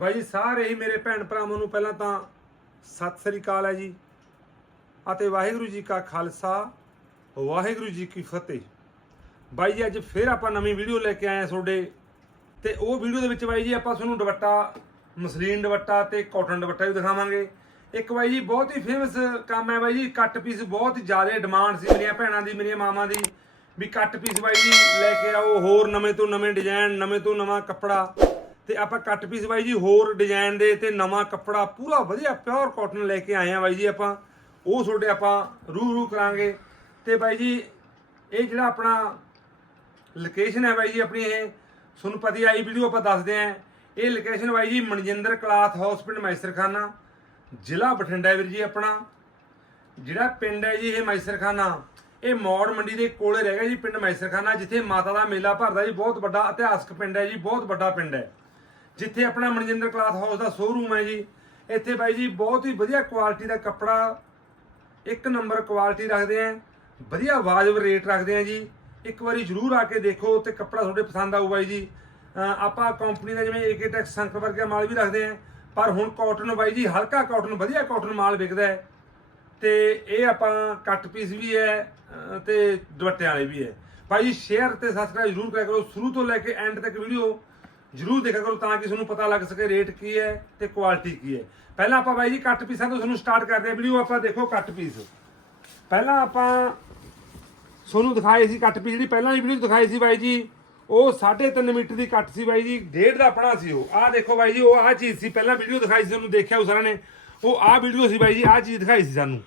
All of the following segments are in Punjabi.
ਬਾਈ ਜੀ, ਸਾਰੇ ਹੀ ਮੇਰੇ ਭੈਣ ਭਰਾਵਾਂ ਨੂੰ ਪਹਿਲਾਂ ਤਾਂ ਸਤਿ ਸ੍ਰੀ ਅਕਾਲ ਹੈ ਜੀ। ਅਤੇ ਵਾਹਿਗੁਰੂ ਜੀ ਕਾ ਖਾਲਸਾ, ਵਾਹਿਗੁਰੂ ਜੀ ਕੀ ਫਤਿਹ। ਬਾਈ ਜੀ, ਅੱਜ ਫਿਰ ਆਪਾਂ ਨਵੀਂ ਵੀਡੀਓ ਲੈ ਕੇ ਆਏ ਹਾਂ ਤੁਹਾਡੇ। ਤੇ ਉਹ ਵੀਡੀਓ ਦੇ ਵਿੱਚ ਬਾਈ ਜੀ, ਆਪਾਂ ਤੁਹਾਨੂੰ ਦੁਪੱਟਾ, ਮਸਲੀਨ ਦੁਪੱਟਾ ਤੇ ਕਾਟਨ ਦੁਪੱਟਾ ਵੀ ਦਿਖਾਵਾਂਗੇ। ਇੱਕ ਬਾਈ ਜੀ, ਬਹੁਤ ਹੀ ਫੇਮਸ ਕੰਮ ਹੈ ਬਾਈ ਜੀ, ਕੱਟ ਪੀਸ ਬਹੁਤ ਜ਼ਿਆਦਾ ਡਿਮਾਂਡ ਸੀ ਮੇਰੀਆਂ ਭੈਣਾਂ ਦੀ, ਮੇਰੀਆਂ ਮਾਵਾਂ ਦੀ। ਵੀ ਕੱਟ ਪੀਸ ਬਾਈ ਜੀ, ਲੈ ਕੇ ਆਓ, ਹੋਰ ਨਵੇਂ ਤੋਂ ਨਵੇਂ ਡਿਜ਼ਾਈਨ ਨਵੇਂ ਤੋਂ ਨਵਾਂ ਕੱਪੜਾ। ਤੇ ਆਪਾਂ ਕੱਟ ਪੀਸ ਬਾਈ ਜੀ, ਹੋਰ ਡਿਜ਼ਾਈਨ ਦੇ ਤੇ ਨਵਾਂ ਕੱਪੜਾ ਪੂਰਾ ਵਧੀਆ ਪਿਓਰ ਕਾਟਨ ਲੈ ਕੇ ਆਏ ਆ ਬਾਈ ਜੀ ਆਪਾਂ। ਉਹ ਤੁਹਾਡੇ ਆਪਾਂ ਰੂ ਰੂ ਕਰਾਂਗੇ। ਤੇ ਬਾਈ ਜੀ, ਇਹ ਜਿਹੜਾ ਆਪਣਾ ਲੋਕੇਸ਼ਨ ਹੈ ਬਾਈ ਜੀ ਆਪਣੀ ਇਹ, ਤੁਹਾਨੂੰ ਪਤੀ ਆਈ ਵੀਡੀਓ ਆਪਾਂ ਦੱਸਦੇ ਆਂ। ਇਹ ਲੋਕੇਸ਼ਨ ਬਾਈ ਜੀ ਮਨਜਿੰਦਰ ਕਲਾਥ ਹਾਊਸ ਪਿੰਡ ਮੈਸਰਖਾਨਾ, ਜ਼ਿਲ੍ਹਾ ਬਠਿੰਡਾ ਵੀਰ ਜੀ ਆਪਣਾ। ਜਿਹੜਾ ਪਿੰਡ ਹੈ ਜੀ ਇਹ ਮੈਸਰਖਾਨਾ, ਇਹ ਮੌੜ ਮੰਡੀ ਦੇ ਕੋਲੇ ਰਹਿ ਗਿਆ ਜੀ ਪਿੰਡ ਮੈਸਰਖਾਨਾ, ਜਿੱਥੇ ਮਾਤਾ ਦਾ ਮੇਲਾ ਭਰਦਾ ਜੀ, ਬਹੁਤ ਵੱਡਾ ਇਤਿਹਾਸਕ ਪਿੰਡ ਹੈ ਜੀ, ਬਹੁਤ ਵੱਡਾ ਪਿੰਡ ਹੈ। ਜਿੱਥੇ ਆਪਣਾ ਮਨਜਿੰਦਰ ਕਲਾਥ ਹਾਊਸ ਦਾ ਸ਼ੋਰੂਮ ਹੈ ਜੀ, ਇੱਥੇ ਬਾਈ ਜੀ ਬਹੁਤ ਹੀ ਵਧੀਆ ਕੁਆਲਿਟੀ ਦਾ ਕੱਪੜਾ ਇੱਕ ਨੰਬਰ ਕੁਆਲਿਟੀ ਰੱਖਦੇ ਆਂ, ਵਧੀਆ ਵਾਜਬ ਰੇਟ ਰੱਖਦੇ ਆਂ ਜੀ। ਇੱਕ ਵਾਰੀ ਜਰੂਰ ਆ ਕੇ ਦੇਖੋ ਤੇ ਕੱਪੜਾ ਤੁਹਾਡੇ ਪਸੰਦ ਆਊ ਬਾਈ ਜੀ। ਆਪਾਂ ਕੰਪਨੀ ਦਾ ਜਿਵੇਂ ਏਕੇ ਟੈਕਸ ਸੰਕ ਵਰਗਾ ਮਾਲ ਵੀ ਰੱਖਦੇ ਆਂ, ਪਰ ਹੁਣ ਕਾਟਨ ਬਾਈ ਜੀ, ਹਲਕਾ ਕਾਟਨ ਵਧੀਆ ਕਾਟਨ ਮਾਲ ਵਿਕਦਾ ਹੈ। ਤੇ ਇਹ ਆਪਾਂ ਕੱਟ ਪੀਸ ਵੀ ਹੈ, ਅਹ ਤੇ ਦੁਪੱਟਿਆਂ ਵਾਲੇ ਵੀ ਹੈ। ਭਾਈ ਜੀ ਸ਼ੇਅਰ ਤੇ ਸਬਸਕ੍ਰਾਈਬ ਜ਼ਰੂਰ ਕਰਿਆ ਕਰੋ। ਸ਼ੁਰੂ ਤੋਂ ਲੈ ਕੇ ਐਂਡ ਤੱਕ ਵੀਡੀਓ ਜ਼ਰੂਰ ਦੇਖਿਆ ਕਰੋ ਤਾਂ ਕਿ ਤੁਹਾਨੂੰ ਪਤਾ ਲੱਗ ਸਕੇ ਰੇਟ ਕੀ ਹੈ ਤੇ ਕੁਆਲਿਟੀ ਕੀ ਹੈ। ਪਹਿਲਾਂ ਆਪਾਂ ਬਾਈ ਜੀ ਕੱਟ ਪੀਸਾਂ ਤੋਂ ਤੁਹਾਨੂੰ ਸਟਾਰਟ ਕਰਦੇ ਹਾਂ। ਵੀਡੀਓ ਆਪਾਂ ਦੇਖੋ ਕੱਟ ਪੀਸ। ਪਹਿਲਾਂ ਆਪਾਂ ਤੁਹਾਨੂੰ ਦਿਖਾਏ ਸੀ ਕੱਟ ਪੀਸ ਜਿਹੜੀ ਪਹਿਲਾਂ ਦੀ ਵੀਡੀਓ ਦਿਖਾਈ ਸੀ ਬਾਈ ਜੀ। ਉਹ 3.5 ਮੀਟਰ ਦੀ ਕੱਟ ਸੀ ਬਾਈ ਜੀ। ਡੇਢ ਦਾ ਆਪਣਾ ਸੀ ਉਹ। ਆਹ ਦੇਖੋ ਬਾਈ ਜੀ, ਉਹ ਆਹ ਚੀਜ਼ ਸੀ। ਪਹਿਲਾਂ ਵੀਡੀਓ ਦਿਖਾਈ ਸੀ ਤੁਹਾਨੂੰ, ਦੇਖਿਆ ਉਹ ਸਾਰਿਆਂ ਨੇ। ਉਹ ਆਹ ਵੀਡੀਓ ਸੀ ਬਾਈ ਜੀ, ਆਹ ਚੀਜ਼ ਦਿਖਾਈ ਸੀ ਸਾਨੂੰ।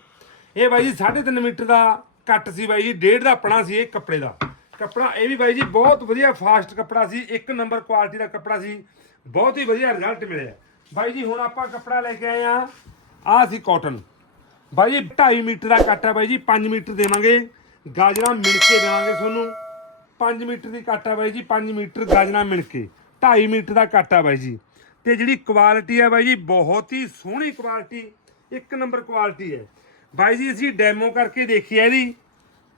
ਇਹ ਬਾਈ ਜੀ 3.5 ਮੀਟਰ ਦਾ ਕੱਟ ਸੀ ਬਾਈ ਜੀ। ਡੇਢ ਦਾ ਆਪਣਾ ਸੀ ਇਹ ਕੱਪੜੇ ਦਾ। ਕੱਪੜਾ, ਇਹ ਵੀ ਬਾਈ ਜੀ ਬਹੁਤ ਵਧੀਆ ਫਾਸਟ ਕੱਪੜਾ ਸੀ, ਇੱਕ ਨੰਬਰ ਕੁਆਲਿਟੀ ਦਾ ਕੱਪੜਾ ਸੀ, ਬਹੁਤ ਹੀ ਵਧੀਆ ਰਿਜ਼ਲਟ ਮਿਲਿਆ। ਬਾਈ ਜੀ, ਹੁਣ ਆਪਾਂ ਕੱਪੜਾ ਲੈ ਕੇ ਆਏ ਆ ਆਹ ਸੀ ਕਾਟਨ ਬਾਈ ਜੀ 2.5 ਮੀਟਰ ਦਾ ਕੱਟ ਹੈ ਬਾਈ ਜੀ 5 ਮੀਟਰ ਦੇਵਾਂਗੇ। ਗਾਜਰਾਂ ਮਿਣ ਕੇ ਦੇਵਾਂਗੇ ਤੁਹਾਨੂੰ। 5 ਮੀਟਰ ਦੀ ਕੱਟ ਹੈ ਬਾਈ ਜੀ 5 ਮੀਟਰ ਗਾਜਰਾਂ ਮਿਣ ਕੇ। 2.5 ਮੀਟਰ ਦਾ ਕੱਟ ਹੈ ਬਾਈ ਜੀ। ਤੇ ਜਿਹੜੀ ਕੁਆਲਿਟੀ ਹੈ ਬਾਈ ਜੀ, ਬਹੁਤ ਹੀ ਸੋਹਣੀ ਕੁਆਲਿਟੀ ਇੱਕ ਨੰਬਰ ਕੁਆਲਿਟੀ ਹੈ। ਬਾਈ ਜੀ, ਅਸੀਂ ਡੈਮੋ ਕਰਕੇ ਦੇਖੀ ਹੈ ਇਹਦੀ।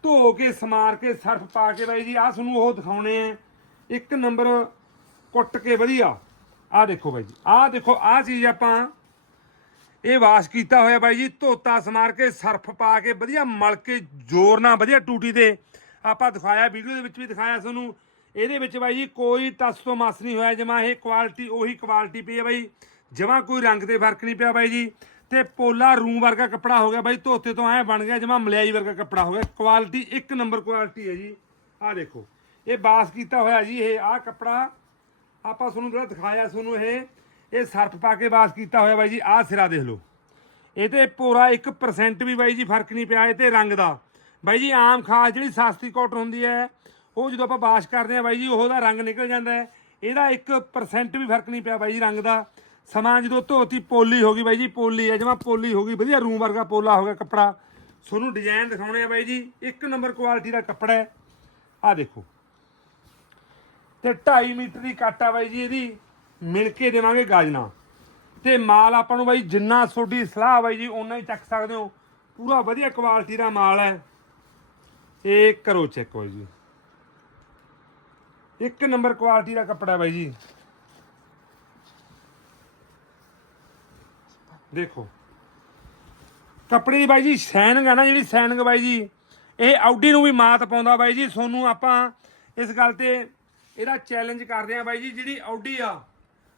ਧੋ ਕੇ, ਸਮਾਰ ਕੇ, ਸਰਫ ਪਾ ਕੇ ਬਾਈ ਜੀ, ਆਹ ਤੁਹਾਨੂੰ ਉਹ ਦਿਖਾਉਣੇ ਆ। ਇੱਕ ਨੰਬਰ ਕੁੱਟ ਕੇ ਵਧੀਆ। ਆਹ ਦੇਖੋ ਬਾਈ ਜੀ, ਆਹ ਦੇਖੋ, ਆਹ ਚੀਜ਼ ਆਪਾਂ ਇਹ ਵਾਸ਼ ਕੀਤਾ ਹੋਇਆ ਬਾਈ ਜੀ, ਧੋਤਾ, ਸਮਾਰ ਕੇ, ਸਰਫ ਪਾ ਕੇ, ਵਧੀਆ ਮਲ ਕੇ, ਜ਼ੋਰ ਨਾਲ, ਵਧੀਆ ਟੂਟੀ ਤੇ ਆਪਾਂ ਦਿਖਾਇਆ, ਵੀਡੀਓ ਦੇ ਵਿੱਚ ਵੀ ਦਿਖਾਇਆ ਤੁਹਾਨੂੰ। ਇਹਦੇ ਵਿੱਚ ਬਾਈ ਜੀ ਕੋਈ ਟਸ ਤੋਂ ਮਸ ਨਹੀਂ ਹੋਇਆ, ਜਮਾ ਇਹ ਕੁਆਲਿਟੀ ਉਹੀ ਕੁਆਲਿਟੀ ਪਈ ਹੈ ਬਾਈ। ਜਮਾ ਕੋਈ ਰੰਗ ਦੇ ਫ਼ਰਕ ਨਹੀਂ ਪਿਆ ਬਾਈ ਜੀ। ਤੇ ਪੋਲਾ ਰੂਮ ਵਰਗਾ ਕੱਪੜਾ ਹੋ ਗਿਆ ਬਾਈ, ਧੋਤੇ ਤੋਂ ਐ ਬਣ ਗਿਆ ਜਮਾ ਮਲਿਆਈ ਵਰਗਾ ਕੱਪੜਾ ਹੋ ਗਿਆ। ਕੁਆਲਿਟੀ ਇੱਕ ਨੰਬਰ ਕੁਆਲਿਟੀ ਹੈ ਜੀ। ਆਹ ਦੇਖੋ, ਇਹ ਬਾਸ ਕੀਤਾ ਹੋਇਆ ਜੀ, ਇਹ ਆਹ ਕੱਪੜਾ ਆਪਾਂ ਤੁਹਾਨੂੰ ਜਿਹੜਾ ਦਿਖਾਇਆ, ਤੁਹਾਨੂੰ ਇਹ ਇਹ ਸਰਫ ਪਾ ਕੇ ਬਾਸ ਕੀਤਾ ਹੋਇਆ ਬਾਈ ਜੀ, ਆਹ ਸਿਰਾ ਦੇਖ ਲਓ। ਇਹ ਤੇ ਪੂਰਾ 1% ਵੀ ਬਾਈ ਜੀ, ਫ਼ਰਕ ਨਹੀਂ ਪਿਆ, ਇਹ ਤੇ ਰੰਗ ਦਾ। ਬਾਈ ਜੀ, ਆਮ ਖਾਸ ਜਿਹੜੀ ਸਸਤੀ ਕਾਟਨ ਹੁੰਦੀ ਹੈ, ਉਹ ਜਦੋਂ ਆਪਾਂ ਵਾਸ਼ ਕਰਦੇ ਆ ਬਾਈ ਜੀ, ਉਹਦਾ ਰੰਗ ਨਿਕਲ ਜਾਂਦਾ ਹੈ। ਇਹਦਾ 1% ਵੀ ਫ਼ਰਕ ਨਹੀਂ ਪਿਆ ਬਾਈ ਜੀ, ਰੰਗ ਦਾ। ਸਮਾਂ ਜਦੋਂ ਧੋਤੀ ਪੋਲੀ ਹੋ ਗਈ ਬਾਈ ਜੀ, ਪੋਲੀ ਹੈ ਜਮਾ ਪੋਲੀ ਹੋ ਗਈ, ਵਧੀਆ ਰੂਮ ਵਰਗਾ ਪੋਲਾ ਹੋ ਗਿਆ ਕੱਪੜਾ। ਤੁਹਾਨੂੰ ਡਿਜ਼ਾਈਨ ਦਿਖਾਉਣੇ ਆ ਬਾਈ ਜੀ, ਇੱਕ ਨੰਬਰ ਕੁਆਲਿਟੀ ਦਾ ਕੱਪੜਾ ਹੈ ਆ ਦੇਖੋ। ਤੇ 2.5 ਮੀਟਰ ਦੀ ਕੱਟ ਆ ਬਾਈ ਜੀ ਇਹਦੀ, ਮਿਲ ਕੇ ਦੇਵਾਂਗੇ ਗਾਜਨਾ ਤੇ ਮਾਲ ਆਪਾਂ ਨੂੰ ਬਾਈ ਜਿੰਨਾ ਤੁਹਾਡੀ ਸਲਾਹ ਬਾਈ ਜੀ, ਓਨਾ ਹੀ ਚੱਕ ਸਕਦੇ ਹੋ। ਪੂਰਾ ਵਧੀਆ ਕੁਆਲਿਟੀ ਦਾ ਮਾਲ ਹੈ ਇਹ ਕਰੋ ਚੈੱਕ ਬਾਈ ਜੀ। ਇੱਕ ਨੰਬਰ ਕੁਆਲਿਟੀ ਦਾ ਕੱਪੜਾ ਬਾਈ ਜੀ। ਦੇਖੋ। ਕੱਪੜੇ ਦੀ ਬਾਈ ਜੀ, ਸੈਨਿੰਗ ਆ ਨਾ ਜਿਹੜੀ ਸੈਨਿੰਗ ਬਾਈ ਜੀ, ਇਹ ਆਊਡੀ ਨੂੰ ਵੀ ਮਾਤ ਪਾਉਂਦਾ ਬਾਈ ਜੀ। ਤੁਹਾਨੂੰ ਆਪਾਂ ਇਸ ਗੱਲ ਤੇ ਇਹਦਾ ਚੈਲੰਜ ਕਰਦੇ ਆ ਬਾਈ ਜੀ, ਜਿਹੜੀ ਆਊਡੀ ਆ।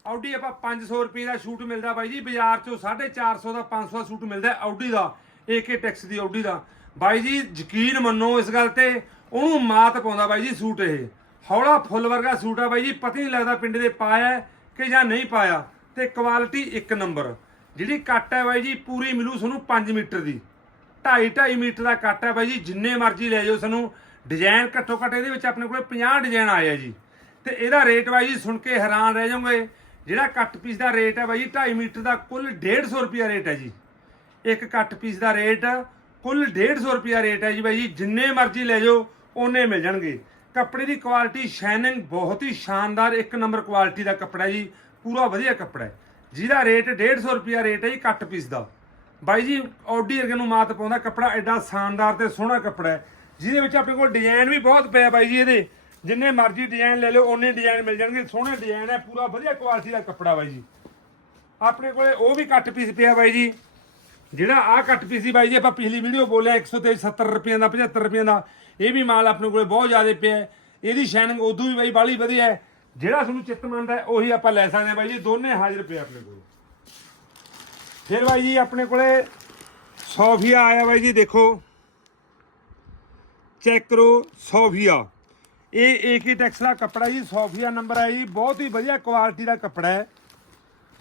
ਆਊਡੀ ਆਪਾਂ 500 ਰੁਪਏ ਦਾ ਸ਼ੂਟ ਮਿਲਦਾ ਬਾਈ ਜੀ। ਬਾਜ਼ਾਰ ਚੋਂ 450 ਦਾ 500 ਦਾ ਸ਼ੂਟ ਮਿਲਦਾ ਆਊਡੀ ਦਾ ਏਕੇ ਟੈਕਸ ਦੀ ਆਊਡੀ ਦਾ। ਬਾਈ ਜੀ, ਯਕੀਨ ਮੰਨੋ ਇਸ ਗੱਲ ਤੇ, ਉਹਨੂੰ ਮਾਤ ਪਾਉਂਦਾ ਬਾਈ ਜੀ ਸੂਟ ਇਹ। ਹੌਲਾ ਫੁੱਲ ਵਰਗਾ ਸੂਟ ਆ ਬਾਈ ਜੀ। ਪਤਾ ਨਹੀਂ ਲੱਗਦਾ ਪਿੰਡ ਦੇ ਪਾਇਆ ਕਿ ਜਾਂ ਨਹੀਂ ਪਾਇਆ। ਤੇ ਕੁਆਲਿਟੀ ਇੱਕ ਨੰਬਰ ਜਿਹੜੀ ਕੱਟ ਹੈ ਬਾਈ ਜੀ, ਪੂਰੀ ਮਿਲੂ ਤੁਹਾਨੂੰ 5 ਮੀਟਰ ਦੀ। 2.5 2.5 ਮੀਟਰ ਦਾ ਕੱਟ ਹੈ ਬਾਈ ਜੀ, ਜਿੰਨੇ ਮਰਜ਼ੀ ਲੈ ਜਾਓ ਸਾਨੂੰ। ਡਿਜ਼ਾਈਨ ਘੱਟੋ ਘੱਟ ਇਹਦੇ ਵਿੱਚ ਆਪਣੇ ਕੋਲੇ 50 ਡਿਜ਼ਾਈਨ ਆਏ ਆ ਜੀ। ਤੇ ਇਹਦਾ ਰੇਟ ਬਾਈ ਜੀ ਸੁਣ ਕੇ ਹੈਰਾਨ ਰਹਿ ਜਾਓਗੇ। ਜਿਹੜਾ ਕੱਟ ਪੀਸ ਦਾ ਰੇਟ ਹੈ ਬਾਈ ਜੀ 2.5 ਮੀਟਰ ਦਾ ਕੁੱਲ 150 ਰੁਪਿਆ ਰੇਟ ਹੈ ਜੀ। ਇੱਕ ਕੱਟ ਪੀਸ ਦਾ ਰੇਟ ਕੁੱਲ 150 ਰੁਪਿਆ ਰੇਟ ਹੈ ਜੀ ਬਾਈ ਜੀ। ਜਿੰਨੇ ਮਰਜ਼ੀ ਲੈ ਜਾਓ, ਓਨੇ ਮਿਲ ਜਾਣਗੇ। ਕੱਪੜੇ ਦੀ ਕੁਆਲਿਟੀ ਸ਼ਾਈਨਿੰਗ ਬਹੁਤ ਹੀ ਸ਼ਾਨਦਾਰ ਇੱਕ ਨੰਬਰ ਕੁਆਲਿਟੀ ਦਾ ਕੱਪੜਾ ਜੀ। ਪੂਰਾ ਵਧੀਆ ਕੱਪੜਾ ਹੈ। ਜਿਹਦਾ ਰੇਟ 150 ਰੁਪਿਆ ਰੇਟ ਹੈ ਜੀ ਕੱਟ ਪੀਸ ਦਾ। ਬਾਈ ਜੀ ਆਡੀ ਵਰਗੇ ਨੂੰ ਮਾਤ ਪਾਉਂਦਾ, ਕੱਪੜਾ ਐਡਾ ਸ਼ਾਨਦਾਰ ਤੇ ਸੋਹਣਾ ਕੱਪੜਾ ਹੈ, ਜਿਹਦੇ ਵਿੱਚ ਆਪਣੇ ਕੋਲ ਡਿਜ਼ਾਈਨ ਵੀ ਬਹੁਤ ਪਿਆ ਬਾਈ ਜੀ ਇਹਦੇ। ਜਿੰਨੇ ਮਰਜ਼ੀ ਡਿਜ਼ਾਈਨ ਲੈ ਲਓ, ਓਨੇ ਡਿਜ਼ਾਈਨ ਮਿਲ ਜਾਣਗੇ, ਸੋਹਣੇ ਡਿਜ਼ਾਈਨ ਹੈ, ਪੂਰਾ ਵਧੀਆ ਕੁਆਲਿਟੀ ਦਾ ਕੱਪੜਾ ਬਾਈ ਜੀ। ਆਪਣੇ ਕੋਲੇ ਉਹ ਵੀ ਕੱਟ ਪੀਸ ਪਿਆ ਬਾਈ ਜੀ। ਜਿਹੜਾ ਆਹ ਕੱਟ ਪੀਸ ਸੀ ਬਾਈ ਜੀ, ਆਪਾਂ ਪਿਛਲੀ ਵੀਡੀਓ ਬੋਲਿਆ 170 ਰੁਪਏ ਦਾ 75 ਰੁਪਏ ਦਾ। ਇਹ ਵੀ ਮਾਲ ਆਪਣੇ ਕੋਲੇ ਬਹੁਤ ਜ਼ਿਆਦਾ ਪਿਆ ਇਹਦੀ ਸ਼ਾਈਨਿੰਗ ਉਦੋਂ ਵੀ ਬਾਈ ਬਾਲੀ ਵਧੀਆ ਹੈ। ਜਿਹੜਾ ਤੁਹਾਨੂੰ ਚਿੱਤ ਮੰਨਦਾ ਹੈ, ਉਹੀ ਆਪਾਂ ਲੈ ਸਕਦੇ ਹਾਂ ਬਾਈ ਜੀ ਦੋਨੇ ਹਾਜ਼ਰ ਪਏ ਆਪਣੇ ਕੋਲ। ਫਿਰ ਬਾਈ ਜੀ ਆਪਣੇ ਕੋਲੇ ਸੋਫੀਆ ਆਇਆ ਬਾਈ ਜੀ ਦੇਖੋ। ਚੈੱਕ ਕਰੋ ਸੋਫੀਆ। ਇਹ ਏਕੀ ਟੈਕਸ ਦਾ ਕੱਪੜਾ ਜੀ ਸੋਫੀਆ ਨੰਬਰ ਹੈ ਜੀ ਬਹੁਤ ਹੀ ਵਧੀਆ ਕੁਆਲਿਟੀ ਦਾ ਕੱਪੜਾ ਹੈ।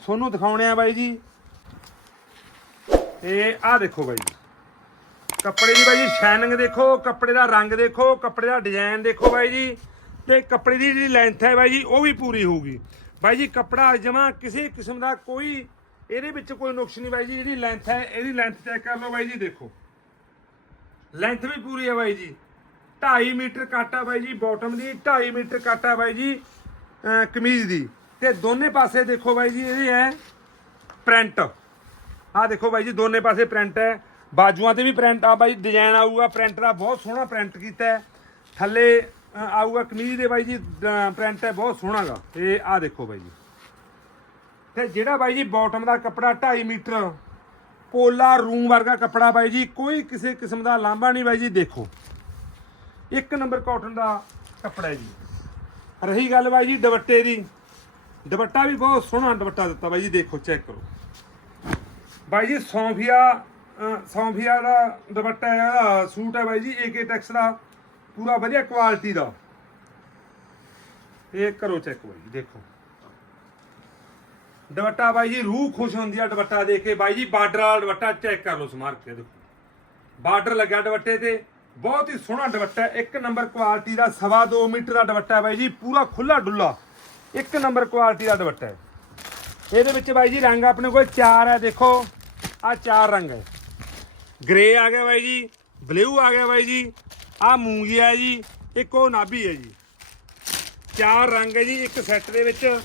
ਤੁਹਾਨੂੰ ਦਿਖਾਉਣੇ ਆ ਬਾਈ ਜੀ। ਤੇ ਆਹ ਦੇਖੋ ਬਾਈ ਜੀ। ਕੱਪੜੇ ਦੀ ਬਾਈ ਜੀ ਸ਼ਾਈਨਿੰਗ ਦੇਖੋ ਕੱਪੜੇ ਦਾ ਰੰਗ ਦੇਖੋ ਕੱਪੜੇ ਦਾ ਡਿਜ਼ਾਈਨ ਦੇਖੋ ਬਾਈ ਜੀ। ਤੇ ਕੱਪੜੇ ਦੀ ਜਿਹੜੀ ਲੈਂਥ ਹੈ ਬਾਈ ਜੀ, ਉਹ ਵੀ ਪੂਰੀ ਹੋਊਗੀ। ਬਾਈ ਜੀ, ਕੱਪੜਾ ਜਮਾ ਕਿਸੇ ਕਿਸਮ ਦਾ ਕੋਈ, ਇਹਦੇ ਵਿੱਚ ਕੋਈ ਨੁਕਸ ਨਹੀਂ ਬਾਈ ਜੀ ਜਿਹੜੀ ਲੈਂਥ ਹੈ, ਇਹਦੀ ਲੈਂਥ ਚੈੱਕ ਕਰ ਲਓ ਬਾਈ ਜੀ, ਦੇਖੋ। ਲੈਂਥ ਵੀ ਪੂਰੀ ਹੈ ਬਾਈ ਜੀ। 2.5 ਮੀਟਰ ਕਾਟਾ ਬਾਈ ਜੀ ਬਾਟਮ ਦੀ 2.5 ਮੀਟਰ ਕਾਟਾ ਬਾਈ ਜੀ ਕਮੀਜ਼ ਦੀ। ਤੇ ਦੋਨੇ ਪਾਸੇ ਦੇਖੋ ਬਾਈ ਜੀ, ਇਹਦੇ ਹੈ ਪ੍ਰਿੰਟ ਆਹ ਦੇਖੋ ਬਾਈ ਜੀ, ਦੋਨੇ ਪਾਸੇ ਪ੍ਰਿੰਟ ਹੈ। ਬਾਜੂਆਂ ਤੇ ਵੀ ਪ੍ਰਿੰਟ ਆ ਬਾਈ ਡਿਜ਼ਾਈਨ ਆਊਗਾ ਪ੍ਰਿੰਟ ਦਾ ਬਹੁਤ ਸੋਹਣਾ ਪ੍ਰਿੰਟ ਕੀਤਾ ਹੈ। ਥੱਲੇ ਅ, ਆਊਗਾ ਕਮੀਜ਼ ਦੇ ਬਾਈ ਜੀ ਪ੍ਰਿੰਟ ਹੈ ਬਹੁਤ ਸੋਹਣਾਗਾ ਇਹ ਆਹ ਦੇਖੋ ਬਾਈ ਜੀ। ਤੇ ਜਿਹੜਾ ਬਾਈ ਜੀ ਬਾਟਮ ਦਾ ਕੱਪੜਾ 2.5 ਮੀਟਰ ਪੋਲਾ ਰੂਮ ਵਰਗਾ ਕੱਪੜਾ ਬਾਈ ਜੀ ਕੋਈ ਕਿਸੇ ਕਿਸਮ ਦਾ ਲਾਂਭਾ ਨਹੀਂ ਬਾਈ ਜੀ ਦੇਖੋ। ਇੱਕ ਨੰਬਰ ਕਾਟਨ ਦਾ ਕੱਪੜਾ ਹੈ ਜੀ। ਰਹੀ ਗੱਲ ਬਾਈ ਜੀ ਦੁਪੱਟੇ ਦੀ। ਦੁਪੱਟਾ ਵੀ ਬਹੁਤ ਸੋਹਣਾ ਦੁਪੱਟਾ ਦਿੱਤਾ ਬਾਈ ਜੀ ਦੇਖੋ ਚੈੱਕ ਕਰੋ। ਬਾਈ ਜੀ ਸੌਂਫੀਆ ਅ, ਸੌਂਫੀਆ ਦਾ ਦੁਪੱਟਾ ਹੈ ਇਹਦਾ ਸੂਟ ਹੈ ਬਾਈ ਜੀ ਏਕੇ ਟੈਕਸ ਦਾ। ਪੂਰਾ ਵਧੀਆ ਕੁਆਲਿਟੀ ਦਾ। ਇਹ ਕਰੋ ਚੈੱਕ ਬਾਈ, ਦੇਖੋ। ਦੁਪੱਟਾ ਬਾਈ ਜੀ, ਰੂਹ ਖੁਸ਼ ਹੁੰਦੀ ਆ ਦੁਪੱਟਾ ਦੇਖ ਕੇ। ਬਾਈ ਜੀ, ਬਾਰਡਰ ਵਾਲਾ ਦੁਪੱਟਾ ਚੈੱਕ ਕਰ ਲਓ ਸਮਾਰ ਕੇ ਦੇਖੋ। ਬਾਰਡਰ ਲੱਗਿਆ ਦੁਪੱਟੇ ਤੇ। ਬਹੁਤ ਹੀ ਸੋਹਣਾ ਦੁਪੱਟਾ ਇੱਕ ਨੰਬਰ ਕੁਆਲਿਟੀ ਦਾ ਸਵਾ 2 ਮੀਟਰ ਦਾ ਦੁਪੱਟਾ ਬਾਈ ਜੀ, ਪੂਰਾ ਖੁੱਲਾ ਡੁੱਲਾ। ਇੱਕ ਨੰਬਰ ਕੁਆਲਿਟੀ ਦਾ ਦੁਪੱਟਾ ਹੈ। ਇਹਦੇ ਵਿੱਚ ਬਾਈ ਜੀ, ਰੰਗ ਆਪਣੇ ਕੋਲ ਚਾਰ ਹੈ, ਦੇਖੋ। ਆ ਚਾਰ ਰੰਗ ਹੈ। ਗ੍ਰੇ ਆ ਗਿਆ ਬਾਈ ਜੀ ਬਲੂ ਆ ਗਿਆ ਬਾਈ ਜੀ। ਆ ਮੂੰਗੀ ਹੈ ਜੀ, ਇੱਕ ਉਹ ਨਾਭੀ ਹੈ ਜੀ। ਚਾਰ ਰੰਗ ਹੈ ਜੀ, ਇੱਕ ਸੈੱਟ ਦੇ ਵਿੱਚ।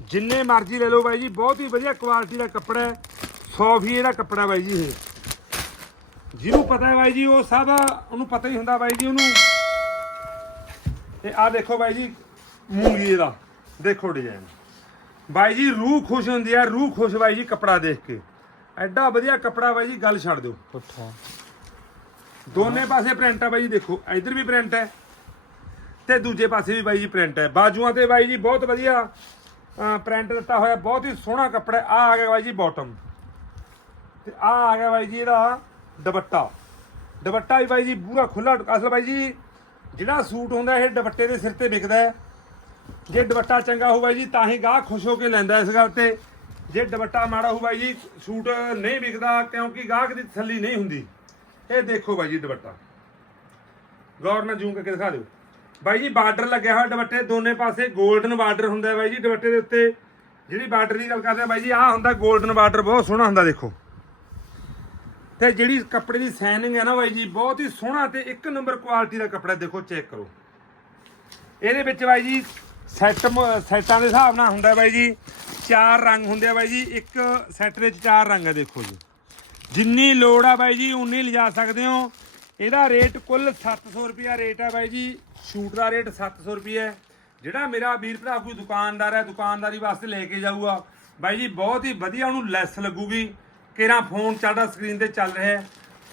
ਜਿੰਨੇ ਮਰਜ਼ੀ ਲੈ ਲਓ ਬਾਈ ਜੀ, ਬਹੁਤ ਹੀ ਵਧੀਆ ਕੁਆਲਿਟੀ ਦਾ ਕੱਪੜਾ ਹੈ। ਸੌਫੀਏ ਦਾ ਕੱਪੜਾ ਬਾਈ ਜੀ ਇਹ। ਜਿਹਨੂੰ ਪਤਾ ਹੈ ਬਾਈ ਜੀ, ਉਹ ਸਭ ਉਹਨੂੰ ਪਤਾ ਹੀ ਹੁੰਦਾ ਬਾਈ ਜੀ ਉਹਨੂੰ। ਤੇ ਆ ਦੇਖੋ ਬਾਈ ਜੀ, ਮੂੰਗੀ ਦਾ। ਦੇਖੋ ਡਿਜ਼ਾਈਨ ਬਾਈ ਜੀ, ਰੂਹ ਖੁਸ਼ ਹੁੰਦੀ ਹੈ ਰੂਹ ਖੁਸ਼ ਬਾਈ ਜੀ ਕੱਪੜਾ ਦੇਖ ਕੇ। ਐਡਾ ਵਧੀਆ ਕੱਪੜਾ ਬਾਈ ਜੀ, ਗੱਲ ਛੱਡ ਦਿਓ। ਪੁੱਠਾ। ਦੋਨੇ ਪਾਸੇ ਪ੍ਰਿੰਟ ਆ ਬਾਈ ਜੀ, ਦੇਖੋ, ਇਧਰ ਵੀ ਪ੍ਰਿੰਟ ਹੈ ਤੇ ਦੂਜੇ ਪਾਸੇ ਵੀ ਬਾਈ ਜੀ ਪ੍ਰਿੰਟ ਹੈ। ਬਾਜੂਆਂ ਤੇ ਬਾਈ ਜੀ ਬਹੁਤ ਵਧੀਆ ਪ੍ਰਿੰਟ ਦਿੱਤਾ ਹੋਇਆ, ਬਹੁਤ ਹੀ ਸੋਹਣਾ ਕੱਪੜਾ ਆ ਆ ਗਿਆ ਬਾਈ ਜੀ ਬਾਟਮ ਤੇ ਆ ਆ ਗਿਆ ਬਾਈ ਜੀ ਇਹਦਾ ਦੁਪੱਟਾ। ਦੁਪੱਟਾ ਵੀ ਬਾਈ ਜੀ ਪੂਰਾ ਖੁੱਲਾ ਅਸਲ ਬਾਈ ਜੀ ਜਿਹੜਾ ਸੂਟ ਹੁੰਦਾ, ਇਹ ਦੁਪੱਟੇ ਦੇ ਸਿਰ ਤੇ ਵਿਕਦਾ ਹੈ। ਜੇ ਦੁਪੱਟਾ ਚੰਗਾ ਹੋ ਬਾਈ ਜੀ, ਤਾਂ ਹੀ ਗਾਹ ਖੁਸ਼ ਹੋ ਕੇ ਲੈਂਦਾ ਇਸ ਗੱਲ ਤੇ। ਜੇ ਦੁਪੱਟਾ ਮਾੜਾ ਹੋ ਬਾਈ ਜੀ, ਸੂਟ ਨਹੀਂ ਵਿਕਦਾ, ਕਿਉਂਕਿ ਗਾਹਕ ਦੀ ਤਸੱਲੀ ਨਹੀਂ ਹੁੰਦੀ। ਇਹ ਦੇਖੋ ਬਾਈ ਜੀ ਦੁਪੱਟਾ। ਗੌਰ ਨਾਲ ਜ਼ੂਮ ਕਰਕੇ ਦਿਖਾ ਦਿਓ। ਬਾਈ ਜੀ ਬਾਰਡਰ ਲੱਗਿਆ ਹੋਇਆ ਦੁਪੱਟੇ, ਦੋਨੇ ਪਾਸੇ 골ਡਨ ਬਾਰਡਰ ਹੁੰਦਾ ਬਾਈ ਜੀ ਦੁਪੱਟੇ ਦੇ ਉੱਤੇ। ਜਿਹੜੀ ਬਾਰਡਰ ਦੀ ਗੱਲ ਕਰਦੇ ਆ ਬਾਈ ਜੀ, ਆਹ ਹੁੰਦਾ 골ਡਨ ਬਾਰਡਰ, ਬਹੁਤ ਸੋਹਣਾ ਹੁੰਦਾ ਦੇਖੋ। ਤੇ ਜਿਹੜੀ ਕੱਪੜੇ ਦੀ ਸਾਈਨਿੰਗ ਹੈ ਨਾ ਬਾਈ ਜੀ, ਬਹੁਤ ਹੀ ਸੋਹਣਾ ਤੇ ਇੱਕ ਨੰਬਰ ਕੁਆਲਿਟੀ ਦਾ ਕੱਪੜਾ ਦੇਖੋ ਚੈੱਕ ਕਰੋ। ਇਹਦੇ ਵਿੱਚ ਬਾਈ ਜੀ ਸੈੱਟ ਸੈੱਟਾਂ ਦੇ ਹਿਸਾਬ ਨਾਲ ਹੁੰਦਾ ਬਾਈ ਜੀ, ਚਾਰ ਰੰਗ ਹੁੰਦੇ ਆ ਬਾਈ ਜੀ, ਇੱਕ ਸੈੱਟ ਦੇ ਚਾਰ ਰੰਗ ਆ ਦੇਖੋ ਜੀ। ਜਿੰਨੀ ਲੋੜ ਆ ਬਾਈ ਜੀ ਉਨੀ ਲਿਜਾ ਸਕਦੇ ਹੋ। ਇਹਦਾ ਰੇਟ ਕੁੱਲ 700 ਰੁਪਿਆ ਰੇਟ ਹੈ ਬਾਈ ਜੀ। ਸ਼ੂਟ ਦਾ ਰੇਟ 700 ਰੁਪਿਆ ਹੈ। ਜਿਹੜਾ ਮੇਰਾ ਵੀਰ ਭਰਾ ਕੋਈ ਦੁਕਾਨਦਾਰ ਹੈ, ਦੁਕਾਨਦਾਰੀ ਵਾਸਤੇ ਲੈ ਕੇ ਜਾਊਗਾ। ਬਾਈ ਜੀ, ਬਹੁਤ ਹੀ ਵਧੀਆ ਉਹਨੂੰ ਲੈਸ ਲੱਗੂਗੀ। ਕਿਹੜਾ ਫੋਨ ਚੱਲਦਾ ਸਕਰੀਨ ਤੇ ਚੱਲ ਰਿਹਾ ਹੈ।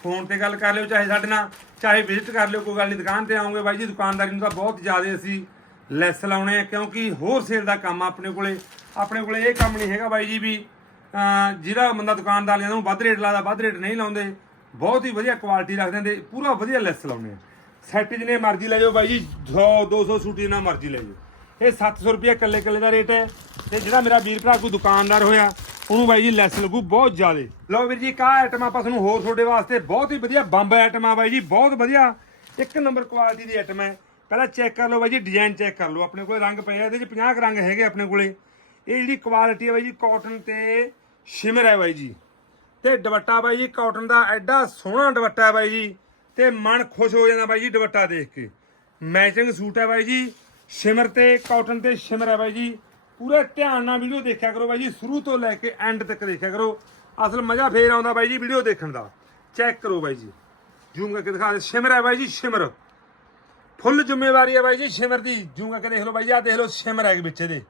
ਫੋਨ ਤੇ ਗੱਲ ਕਰ ਲਿਓ ਚਾਹੇ ਸਾਡੇ ਨਾਲ, ਚਾਹੇ ਵਿਜ਼ਿਟ ਕਰ ਲਿਓ, ਕੋਈ ਗੱਲ ਨਹੀਂ, ਦੁਕਾਨ ਤੇ ਆਉਂਗੇ ਬਾਈ ਜੀ। ਦੁਕਾਨਦਾਰੀ ਨੂੰ ਤਾਂ ਬਹੁਤ ਜ਼ਿਆਦਾ ਅਸੀਂ ਲੈਸ ਲਾਉਣੇ ਆ, ਕਿਉਂਕਿ ਹੋਰ ਸੇਲ ਦਾ ਕੰਮ ਆਪਣੇ ਕੋਲੇ। ਆਪਣੇ ਕੋਲੇ ਇਹ ਕੰਮ ਨਹੀਂ ਹੈਗਾ ਬਾਈ ਜੀ ਵੀ ਜਿਹੜਾ ਬੰਦਾ ਦੁਕਾਨਦਾਰ ਲੈਂਦਾ, ਉਹਨੂੰ ਵੱਧ ਰੇਟ ਲਾਦਾ ਵੱਧ ਰੇਟ ਨਹੀਂ ਲਾਉਂਦੇ। ਬਹੁਤ ਹੀ ਵਧੀਆ ਕੁਆਲਿਟੀ ਰੱਖਦੇ ਨੇ ਪੂਰਾ ਵਧੀਆ ਲੈਸ ਲਾਉਂਦੇ ਆ। ਸੈੱਟ ਜਿੰਨੇ ਮਰਜ਼ੀ ਲੈ ਜਾਓ ਬਾਈ ਜੀ 100 200 ਸੂਟ ਜਿੰਨਾ ਮਰਜ਼ੀ ਲੈ ਜਾਓ। ਇਹ 700 ਰੁਪਏ ਇਕੱਲੇ ਇਕੱਲੇ ਦਾ ਰੇਟ ਹੈ। ਤੇ ਜਿਹੜਾ ਮੇਰਾ ਵੀਰ ਭਰਾ ਕੋਈ ਦੁਕਾਨਦਾਰ ਹੋਇਆ, ਉਹਨੂੰ ਬਾਈ ਜੀ ਲੈਸ ਲੱਗੂ ਬਹੁਤ ਜ਼ਿਆਦਾ। ਲਓ ਵੀਰ ਜੀ ਕਾ ਆਈਟਮ ਆਪਾਂ ਤੁਹਾਨੂੰ ਹੋਰ ਤੁਹਾਡੇ ਵਾਸਤੇ ਬਹੁਤ ਹੀ ਵਧੀਆ ਬੰਬ ਆਈਟਮ ਆ ਬਾਈ ਜੀ, ਬਹੁਤ ਵਧੀਆ। ਇੱਕ ਨੰਬਰ ਕੁਆਲਿਟੀ ਦੀ ਆਈਟਮ ਹੈ। ਪਹਿਲਾਂ ਚੈੱਕ ਕਰ ਲਓ ਬਾਈ ਜੀ ਡਿਜ਼ਾਈਨ ਚੈੱਕ ਕਰ ਲਓ। ਆਪਣੇ ਕੋਲ ਰੰਗ ਪਏ ਆ, ਇਹਦੇ 'ਚ 50 ਕੁ ਰੰਗ ਹੈਗੇ ਆਪਣੇ ਕੋਲੇ। ਇਹ ਜਿਹੜੀ ਕੁਆਲਿਟੀ ਹੈ ਬਾਈ ਜੀ ਕਾਟਨ ਤੇ ਸ਼ਿਮਰ ਹੈ ਬਾਈ ਜੀ। ਤੇ ਦੁਪੱਟਾ ਬਾਈ ਜੀ ਕਾਟਨ ਦਾ ਐਡਾ ਸੋਹਣਾ ਦੁਪੱਟਾ ਹੈ ਬਾਈ ਜੀ। ਤੇ ਮਨ ਖੁਸ਼ ਹੋ ਜਾਂਦਾ ਬਾਈ ਜੀ ਦੁਪੱਟਾ ਦੇਖ ਕੇ। ਮੈਚਿੰਗ ਸੂਟ ਹੈ ਬਾਈ ਜੀ। ਸ਼ਿਮਰ ਤੇ ਕਾਟਨ ਤੇ ਸ਼ਿਮਰ ਹੈ ਬਾਈ ਜੀ। ਪੂਰੇ ਧਿਆਨ ਨਾਲ ਵੀਡੀਓ ਦੇਖਿਆ ਕਰੋ ਬਾਈ ਜੀ। ਸ਼ੁਰੂ ਤੋਂ ਲੈ ਕੇ ਐਂਡ ਤੱਕ ਦੇਖਿਆ ਕਰੋ। ਅਸਲ ਮਜ਼ਾ ਫੇਰ ਆਉਂਦਾ ਬਾਈ ਜੀ ਵੀਡੀਓ ਦੇਖਣ ਦਾ। ਚੈੱਕ ਕਰੋ ਬਾਈ ਜੀ। ਜ਼ੂਮ ਕਰਕੇ ਦਿਖਾ ਦੇ। ਸ਼ਿਮਰ ਹੈ ਬਾਈ ਜੀ, ਸ਼ਿਮਰ। ਫੁੱਲ ਜ਼ਿੰਮੇਵਾਰੀ ਹੈ ਬਾਈ ਜੀ ਸ਼ਿਮਰ ਦੀ। ਜ਼ੂਮ ਕਰਕੇ ਦੇਖ ਲਓ ਬਾਈ ਜੀ। ਆਹ ਦੇਖ ਲਓ ਸ਼ਿਮਰ ਹੈ ਵਿੱਚ ਇਹਦੇ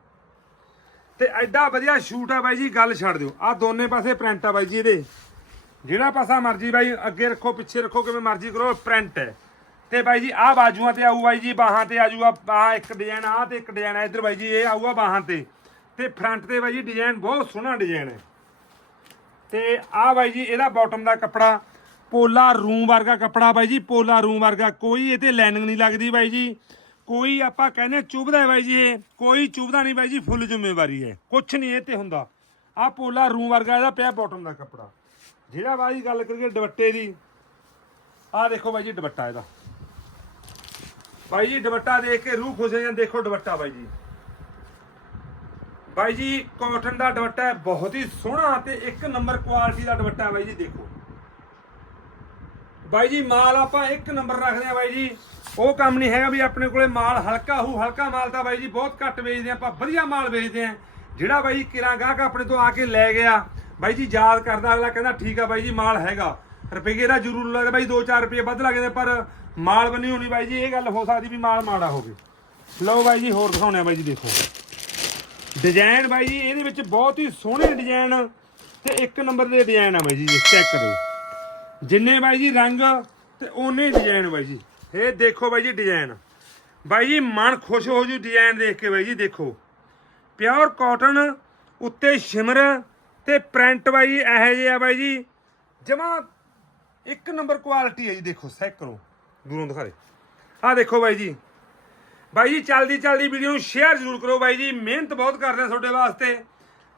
ਤੇ ਐਡਾ ਵਧੀਆ ਸ਼ੂਟ ਆ ਬਾਈ ਜੀ, ਗੱਲ ਛੱਡ ਦਿਓ। ਆ ਦੋਨੇ ਪਾਸੇ ਪ੍ਰਿੰਟ ਆ ਬਾਈ ਜੀ ਇਹਦੇ। ਜਿਹੜਾ ਪਾਸਾ ਮਰਜ਼ੀ ਬਾਈ, ਅੱਗੇ ਰੱਖੋ, ਪਿੱਛੇ ਰੱਖੋ, ਕਿਵੇਂ ਮਰਜ਼ੀ ਕਰੋ ਪ੍ਰਿੰਟ ਹੈ। ਤੇ ਬਾਈ ਜੀ, ਆਹ ਬਾਜੂਆਂ ਤੇ ਆਊ ਬਾਈ ਜੀ, ਬਾਹਾਂ ਤੇ ਆਜੂਗਾ, ਆਹ ਇੱਕ ਡਿਜ਼ਾਈਨ ਆਹ ਤੇ ਇੱਕ ਡਿਜ਼ਾਈਨ ਇੱਧਰ ਬਾਈ ਜੀ, ਇਹ ਆਊਗਾ ਬਾਹਾਂ ਤੇ। ਤੇ ਫਰੰਟ ਤੇ ਬਾਈ ਜੀ ਡਿਜ਼ਾਈਨ ਬਹੁਤ ਸੋਹਣਾ ਡਿਜ਼ਾਈਨ ਹੈ। ਤੇ ਆਹ ਬਾਈ ਜੀ, ਇਹਦਾ ਬਾਟਮ ਦਾ ਕੱਪੜਾ, ਪੋਲਾ ਰੂਮ ਵਰਗਾ ਕੱਪੜਾ ਬਾਈ ਜੀ, ਪੋਲਾ ਰੂਮ ਵਰਗਾ, ਕੋਈ ਇਹ ਤੇ ਲਾਈਨਿੰਗ ਨਹੀਂ ਲੱਗਦੀ ਬਾਈ ਜੀ। ਕੋਈ ਆਪਾਂ ਕਹਿੰਦੇ ਚੁੱਭਦਾ ਹੈ ਬਾਈ ਜੀ ਇਹ, ਕੋਈ ਚੁੱਭਦਾ ਨਹੀਂ ਬਾਈ ਜੀ, ਫੁੱਲ ਜ਼ਿੰਮੇਵਾਰੀ ਹੈ। ਕੁਛ ਨਹੀਂ ਇਹ ਤੇ ਹੁੰਦਾ। ਆਹ ਪੋਲਾ ਰੂਮ ਵਰਗਾ ਇਹਦਾ ਪਿਆ ਬਾਟਮ ਦਾ ਕੱਪੜਾ। ਜਿਹੜਾ ਬਾਈ ਗੱਲ ਕਰੀਏ ਦੁਪੱਟੇ ਦੀ, ਆਹ ਦੇਖੋ ਬਾਈ ਜੀ ਦੁਪੱਟਾ ਇਹਦਾ। ਬਾਈ ਜੀ ਦੁਪੱਟਾ ਦੇਖ ਕੇ ਰੂਹ ਖੁਸ਼ ਹੋ ਜਾਂਦੀ, ਦੇਖੋ ਦੁਪੱਟਾ ਬਾਈ ਜੀ। ਬਾਈ ਜੀ ਕਾਟਨ ਦਾ ਦੁਪੱਟਾ ਹੈ, ਬਹੁਤ ਹੀ ਸੋਹਣਾ ਤੇ ਇੱਕ ਨੰਬਰ ਕੁਆਲਿਟੀ ਦਾ ਦੁਪੱਟਾ ਹੈ ਬਾਈ ਜੀ, ਦੇਖੋ। ਬਾਈ ਜੀ, ਮਾਲ ਆਪਾਂ ਇੱਕ ਨੰਬਰ ਰੱਖਦੇ ਆ ਬਾਈ ਜੀ। ਉਹ ਕੰਮ ਨਹੀਂ ਹੈਗਾ ਵੀ ਆਪਣੇ ਕੋਲੇ ਮਾਲ ਹਲਕਾ ਹੋ ਹਲਕਾ ਮਾਲ ਤਾਂ ਬਾਈ ਜੀ ਬਹੁਤ ਘੱਟ ਵੇਚਦੇ ਆ ਆਪਾਂ ਵਧੀਆ ਮਾਲ ਵੇਚਦੇ ਆ ਜਿਹੜਾ ਬਾਈ ਕਿਰਾਂ ਗਾਹਕ ਆਪਣੇ ਤੋਂ ਆ ਕੇ ਲੈ ਗਿਆ, ਬਾਈ ਜੀ ਯਾਦ ਕਰਦਾ ਅਗਲਾ ਕਹਿੰਦਾ, ਠੀਕ ਆ ਬਾਈ ਜੀ, ਮਾਲ ਹੈਗਾ। ਰੁਪਈਏ ਦਾ ਜ਼ਰੂਰ ਲੱਗਦਾ ਬਾਈ 2-4 ਰੁਪਏ ਵੱਧ ਲੱਗਦੇ, ਪਰ ਮਾਲ ਬਣੀ ਹੋਣੀ ਬਾਈ ਜੀ, ਇਹ ਗੱਲ ਹੋ ਸਕਦੀ ਵੀ ਮਾਲ ਮਾੜਾ ਹੋਵੇ। ਲਓ ਬਾਈ ਜੀ, ਹੋਰ ਦਿਖਾਉਣੇ ਆ ਬਾਈ ਜੀ, ਦੇਖੋ। ਡਿਜ਼ਾਈਨ ਬਾਈ ਜੀ, ਇਹਦੇ ਵਿੱਚ ਬਹੁਤ ਹੀ ਸੋਹਣੇ ਡਿਜ਼ਾਈਨ ਤੇ ਇੱਕ ਨੰਬਰ ਦੇ ਡਿਜ਼ਾਈਨ ਆ ਬਾਈ ਜੀ ਚੈੱਕ ਕਰੋ ਜਿੰਨੇ ਬਾਈ ਜੀ ਰੰਗ ਤੇ ਓਨੇ ਡਿਜ਼ਾਈਨ ਬਾਈ ਜੀ। ਇਹ ਦੇਖੋ ਬਾਈ ਜੀ ਡਿਜ਼ਾਈਨ ਬਾਈ ਜੀ, ਮਨ ਖੁਸ਼ ਹੋ ਜੂ ਡਿਜ਼ਾਈਨ ਦੇਖ ਕੇ ਬਾਈ ਜੀ, ਦੇਖੋ। ਪਿਓਰ ਕਾਟਨ ਉੱਤੇ ਸ਼ਿਮਰ ਤੇ ਪ੍ਰਿੰਟ ਬਾਈ ਜੀ, ਇਹੋ ਜਿਹੇ ਆ ਬਾਈ ਜੀ। ਜਮਾ ਇੱਕ ਨੰਬਰ ਕੁਆਲਿਟੀ ਹੈ ਜੀ, ਦੇਖੋ ਚੈੱਕ ਕਰੋ। ਦੂਰੋਂ ਦਿਖਾ ਦੇ। ਆ ਦੇਖੋ ਬਾਈ ਜੀ। ਬਾਈ ਜੀ, ਚੱਲਦੀ ਚੱਲਦੀ ਵੀਡੀਓ ਨੂੰ ਸ਼ੇਅਰ ਜ਼ਰੂਰ ਕਰੋ ਬਾਈ ਜੀ। ਮਿਹਨਤ ਬਹੁਤ ਕਰਦੇ ਆ ਤੁਹਾਡੇ ਵਾਸਤੇ।